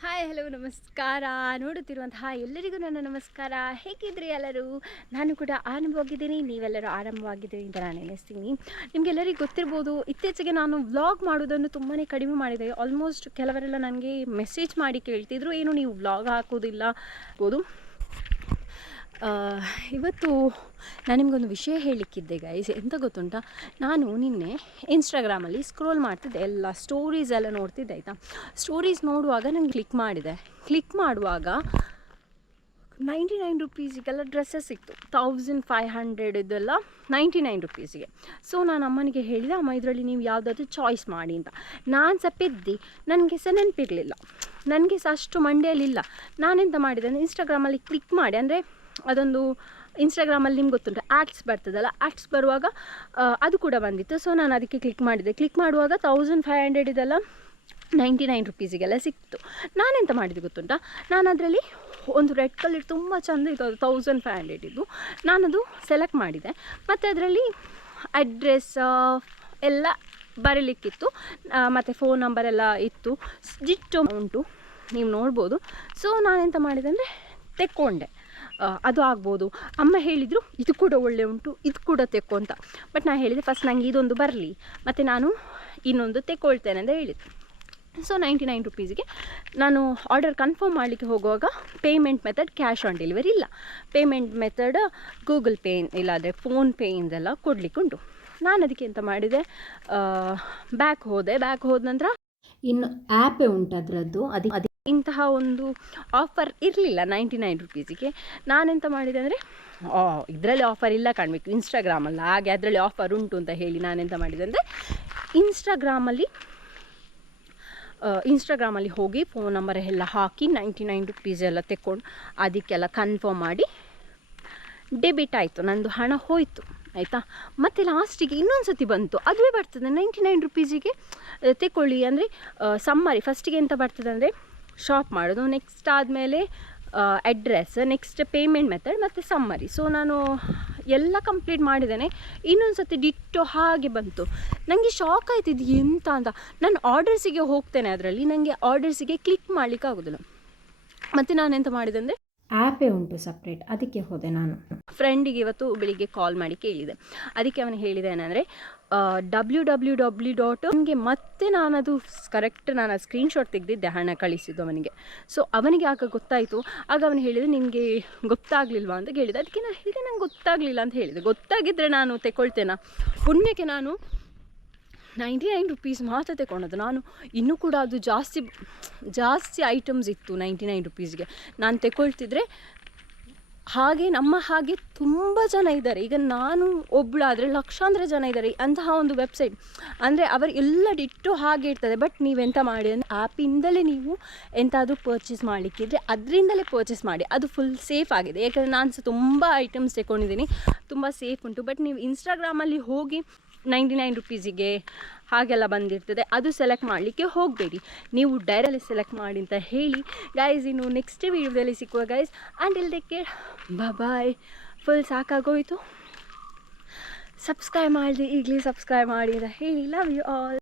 Hi hello ನಮಸ್ಕಾರ. ನೋಡುತ್ತಿರುವಂತಹ ಎಲ್ಲರಿಗೂ ನನ್ನ ನಮಸ್ಕಾರ. ಹೇಗಿದ್ರಿ ಎಲ್ಲರೂ? ನಾನು ಕೂಡ ಆರಂಭವಾಗಿದ್ದೀನಿ. ನೀವೆಲ್ಲರೂ ಆರಂಭವಾಗಿದ್ದೀರಿ ಅಂತ ನಾನು ಎನಿಸ್ತೀನಿ ನಿಮಗೆಲ್ಲರಿಗೂ ಗೊತ್ತಿರ್ಬೋದು ಇತ್ತೀಚೆಗೆ ನಾನು ವ್ಲಾಗ್ ಮಾಡೋದನ್ನು ತುಂಬಾ ಕಡಿಮೆ ಮಾಡಿದೆ. ಆಲ್ಮೋಸ್ಟ್ ಕೆಲವರೆಲ್ಲ ನನಗೆ ಮೆಸೇಜ್ ಮಾಡಿ ಕೇಳ್ತಿದ್ರು. ಏನು ನೀವು ವ್ಲಾಗ್ ಹಾಕೋದಿಲ್ಲ ಆ, ಇವತ್ತು ನಾನು ನಿಮಗೊಂದು ವಿಷಯ ಹೇಳಲಿಕ್ಕಿದ್ದೆ ಗೈಸ್ ಎಂತ ಗೊತ್ತುಂಟ? ನಾನು ನಿನ್ನೆ ಇನ್ಸ್ಟಾಗ್ರಾಮಲ್ಲಿ ಸ್ಕ್ರೋಲ್ ಮಾಡ್ತಿದ್ದೆ, ಎಲ್ಲ ಸ್ಟೋರೀಸ್ ಎಲ್ಲ ನೋಡ್ತಿದ್ದೆ, ಆಯಿತಾ? ಸ್ಟೋರೀಸ್ ನೋಡುವಾಗ ನಂಗೆ ಕ್ಲಿಕ್ ಮಾಡಿದೆ. ಕ್ಲಿಕ್ ಮಾಡುವಾಗ ನೈಂಟಿ ನೈನ್ ರುಪೀಸಿಗೆಲ್ಲ ಡ್ರೆಸ್ಸಸ್ ಸಿಕ್ತು ತೌಸಂಡ್ ಫೈವ್ ಹಂಡ್ರೆಡ್ ಇದೆಲ್ಲ ನೈಂಟಿ ನೈನ್ ರುಪೀಸಿಗೆ ಸೊ ನಾನು ಅಮ್ಮನಿಗೆ ಹೇಳಿದೆ, ಅಮ್ಮ, ಇದರಲ್ಲಿ ನೀವು ಯಾವುದಾದ್ರೂ ಚಾಯ್ಸ್ ಮಾಡಿ ಅಂತ. ನಾನು ಸಹ ಪೆದ್ದಿ ನನಗೆ ಸಹ ನೆನಪಿರಲಿಲ್ಲ. ನನಗೆ ಸಹ ಅಷ್ಟು ಮಂಡ್ಯಲ್ಲಿಲ್ಲ ನಾನೆಂತ ಮಾಡಿದೆ ಅಂದರೆ ಇನ್ಸ್ಟಾಗ್ರಾಮಲ್ಲಿ ಕ್ಲಿಕ್ ಮಾಡಿ, ಅಂದರೆ ಅದೊಂದು ಇನ್ಸ್ಟಾಗ್ರಾಮಲ್ಲಿ ನಿಮ್ಗೆ ಗೊತ್ತುಂಟು ಆ್ಯಡ್ಸ್ ಬರ್ತದಲ್ಲ ಆ್ಯಡ್ಸ್ ಬರುವಾಗ ಅದು ಕೂಡ ಬಂದಿತ್ತು. ಸೊ ನಾನು ಅದಕ್ಕೆ ಕ್ಲಿಕ್ ಮಾಡಿದೆ. ಕ್ಲಿಕ್ ಮಾಡುವಾಗ ತೌಸಂಡ್ ಫೈವ್ ಹಂಡ್ರೆಡ್ ಇದೆಲ್ಲ ನೈಂಟಿ ನೈನ್ ರುಪೀಸಿಗೆಲ್ಲ ಸಿಕ್ತು. ನಾನೆಂತ ಮಾಡಿದ್ದು ಗೊತ್ತುಂಟ? ನಾನು ಅದರಲ್ಲಿ ಒಂದು ರೆಡ್ ಕಲರ್ ತುಂಬ ಚೆಂದ ಇತ್ತು. ಅದು ತೌಸಂಡ್ ಫೈವ್ ಹಂಡ್ರೆಡ್ ಇದ್ದು. ನಾನದು ಸೆಲೆಕ್ಟ್ ಮಾಡಿದೆ. ಮತ್ತು ಅದರಲ್ಲಿ ಅಡ್ರೆಸ್ ಎಲ್ಲ ಬರಲಿಕ್ಕಿತ್ತು. ಮತ್ತು ಫೋನ್ ನಂಬರ್ ಎಲ್ಲ ಇತ್ತು. ಜಿಟ್ಟು ಉಂಟು. ನೀವು ನೋಡ್ಬೋದು. ಸೊ ನಾನೆಂತ ಮಾಡಿದೆ ಅಂದರೆ ತೆಕ್ಕೊಂಡೆ. ಅದು ಆಗ್ಬೋದು. ಅಮ್ಮ ಹೇಳಿದರು, ಇದು ಕೂಡ ಒಳ್ಳೆ ಉಂಟು, ಇದು ಕೂಡ ತೆಕ್ಕೋ ಅಂತ. ಬಟ್ ನಾನು ಹೇಳಿದೆ ಫಸ್ಟ್ ನನಗೆ ಇದೊಂದು ಬರಲಿ. ಮತ್ತು ನಾನು ಇನ್ನೊಂದು ತೆಕ್ಕೊಳ್ತೇನೆ ಅಂತ ಹೇಳಿದೆ ಸೊ ನೈಂಟಿ ನೈನ್ ರುಪೀಸ್ಗೆ ನಾನು ಆರ್ಡರ್ ಕನ್ಫರ್ಮ್ ಮಾಡಲಿಕ್ಕೆ ಹೋಗುವಾಗ payment method cash on delivery ಇಲ್ಲ. ಪೇಮೆಂಟ್ ಮೆಥಡ್ ಗೂಗಲ್ ಪೇ ಇಲ್ಲಾಂದರೆ ಫೋನ್ಪೇಯಿಂದೆಲ್ಲ ಕೊಡಲಿಕ್ಕೆ ಉಂಟು. ನಾನು ಅದಕ್ಕೆ ಎಂತ ಮಾಡಿದೆ ಬ್ಯಾಕ್ ಹೋದೆ. ಬ್ಯಾಕ್ ಹೋದ ನಂತರ ಇನ್ನು ಆ್ಯಪೇ ಉಂಟು ಅದರದ್ದು ಅದಕ್ಕೆ ಅದು ಇಂತಹ ಒಂದು ಆಫರ್ ಇರಲಿಲ್ಲ ನೈಂಟಿ ನೈನ್ ರುಪೀಸಿಗೆ ನಾನೆಂತ ಮಾಡಿದೆ ಅಂದರೆ ಇದರಲ್ಲಿ ಆಫರ್ ಇಲ್ಲ ಕಾಣಬೇಕು. ಇನ್ಸ್ಟಾಗ್ರಾಮಲ್ಲಿ ಹಾಗೆ ಅದರಲ್ಲಿ ಆಫರ್ ಉಂಟು ಅಂತ ಹೇಳಿ ನಾನೆಂತ ಮಾಡಿದೆ ಅಂದರೆ ಇನ್ಸ್ಟಾಗ್ರಾಮಲ್ಲಿ ಇನ್ಸ್ಟಾಗ್ರಾಮಲ್ಲಿ ಹೋಗಿ ಫೋನ್ ನಂಬರ್ ಎಲ್ಲ ಹಾಕಿ ನೈಂಟಿ ನೈನ್ ರುಪೀಸ್ ಎಲ್ಲ ತೆಕ್ಕೊಂಡು ಅದಕ್ಕೆಲ್ಲ ಕನ್ಫರ್ಮ್ ಮಾಡಿ ಡೆಬಿಟ್ ಆಯಿತು. ನಂದು ಹಣ ಹೋಯಿತು, ಆಯಿತಾ? ಮತ್ತು ಲಾಸ್ಟಿಗೆ ಇನ್ನೊಂದು ಸತಿ ಬಂತು. ಅದುವೇ ಬರ್ತದೆ ನೈಂಟಿ ನೈನ್ ರುಪೀಸಿಗೆ ತೆಕ್ಕೊಳ್ಳಿ ಅಂದರೆ ಸಮ್ಮರಿ ಫಸ್ಟಿಗೆ ಎಂತ ಬರ್ತದೆ ಅಂದರೆ ಶಾಪ್ ಮಾಡೋದು ನೆಕ್ಸ್ಟ್ ಆದಮೇಲೆ ಅಡ್ರೆಸ್ ನೆಕ್ಸ್ಟ್ ಪೇಮೆಂಟ್ ಮೆಥಡ್ ಮತ್ತು ಸಮ್ಮರಿ ಸೊ ನಾನು ಎಲ್ಲ ಕಂಪ್ಲೀಟ್ ಮಾಡಿದ್ದೇನೆ. ಇನ್ನೊಂದು ಸತಿ ಡಿಟ್ಟು ಹಾಗೆ ಬಂತು. ನನಗೆ ಶಾಕ್ ಆಯ್ತು, ಇದು ಎಂತ ಅಂತ. ನಾನು ಆರ್ಡರ್ಸಿಗೆ ಹೋಗ್ತೇನೆ ಅದರಲ್ಲಿ ನನಗೆ ಆರ್ಡರ್ಸಿಗೆ ಕ್ಲಿಕ್ ಮಾಡಲಿಕ್ಕೆ ಆಗೋದಿಲ್ಲ ಮತ್ತು ನಾನು ಎಂತ ಮಾಡಿದೆ ಅಂದರೆ ಆ್ಯಪೇ ಉಂಟು ಸಪ್ರೇಟ್ ಅದಕ್ಕೆ ಹೋದೆ ನಾನು. ಫ್ರೆಂಡಿಗೆ ಇವತ್ತು ಬೆಳಿಗ್ಗೆ ಕಾಲ್ ಮಾಡಿ ಕೇಳಿದೆ. ಅದಕ್ಕೆ ಅವನು ಹೇಳಿದೆ ಏನಂದರೆ ಡಬ್ಲ್ಯೂ ಡಬ್ಲ್ಯೂ ಡಬ್ಲ್ಯೂ ಡಾಟ್ ನನಗೆ ಮತ್ತೆ ನಾನದು ಕರೆಕ್ಟ್ ನಾನು ಸ್ಕ್ರೀನ್ಶಾಟ್ ತೆಗೆದಿದ್ದೆ, ಹಣ ಕಳಿಸಿದ್ದು ಅವನಿಗೆ. ಸೊ ಅವನಿಗೆ ಆಗ ಗೊತ್ತಾಯಿತು. ಆಗ ಅವನು ಹೇಳಿದೆ ನಿಮಗೆ ಗೊತ್ತಾಗಲಿಲ್ವಾ? ಅಂತ ಕೇಳಿದೆ. ಅದಕ್ಕೆ ನಾನು ಹೇಳಿದೆ, ನಂಗೆ ಗೊತ್ತಾಗಲಿಲ್ಲ ಅಂತ ಹೇಳಿದೆ. ಗೊತ್ತಾಗಿದ್ದರೆ ನಾನು ತೆಕೊಳ್ತೇನಾ? ಪುಣ್ಯಕ್ಕೆ ನಾನು ನೈಂಟಿ ನೈನ್ ರುಪೀಸ್ ಮಾತ್ರ ತಗೊಂಡದ್ದು ನಾನು ಇನ್ನೂ ಕೂಡ ಅದು ಜಾಸ್ತಿ ಜಾಸ್ತಿ ಐಟಮ್ಸ್ ಇತ್ತು ನೈಂಟಿ ನೈನ್ ರುಪೀಸ್ಗೆ ನಾನು ತೆಗೊಳ್ತಿದ್ರೆ ಹಾಗೆ ನಮ್ಮ ಹಾಗೆ ತುಂಬ ಜನ ಇದ್ದಾರೆ. ಈಗ ನಾನು ಒಬ್ಬಳಾದರೆ ಲಕ್ಷಾಂತರ ಜನ ಇದ್ದಾರೆ ಅಂತಹ ಒಂದು ವೆಬ್ಸೈಟ್ ಅಂದರೆ ಅವರು ಎಲ್ಲ ಡಿಟ್ಟು ಹಾಗೆ ಇರ್ತದೆ. ಬಟ್ ನೀವೆಂತ ಮಾಡಿ ಅಂದರೆ ಆ್ಯಪಿಂದಲೇ ನೀವು ಎಂತಾದರೂ ಪರ್ಚೇಸ್ ಮಾಡಲಿಕ್ಕಿದ್ರೆ ಅದರಿಂದಲೇ ಪರ್ಚೇಸ್ ಮಾಡಿ. ಅದು ಫುಲ್ ಸೇಫ್ ಆಗಿದೆ. ಯಾಕಂದರೆ ನಾನು ಸಹ ತುಂಬ ಐಟಮ್ಸ್ ತಗೊಂಡಿದ್ದೀನಿ ತುಂಬ ಸೇಫ್ ಉಂಟು. ಬಟ್ ನೀವು ಇನ್ಸ್ಟಾಗ್ರಾಮಲ್ಲಿ ಹೋಗಿ ನೈಂಟಿ ನೈನ್ ರುಪೀಸಿಗೆ ಹಾಗೆಲ್ಲ ಬಂದಿರ್ತದೆ. ಅದು ಸೆಲೆಕ್ಟ್ ಮಾಡಲಿಕ್ಕೆ ಹೋಗಬೇಡಿ. ನೀವು ಡೈರಲ್ಲಿ ಸೆಲೆಕ್ಟ್ ಮಾಡಿ ಅಂತ ಹೇಳಿ ಗೈಸ್ ಇನ್ನು ನೆಕ್ಸ್ಟ್ ವೀಡಿಯೋದಲ್ಲಿ ಸಿಕ್ಕುವ ಗೈಸ್ ಆ್ಯಂಡ್ ಇಲ್ ಬಾಯ್ ಫುಲ್ ಸಾಕಾಗೋಯಿತು. ಸಬ್ಸ್ಕ್ರೈಬ್ ಮಾಡಿದೆ ಈಗಲೇ ಸಬ್ಸ್ಕ್ರೈಬ್ ಮಾಡಿ ಅಂತ ಹೇಳಿ. Love you all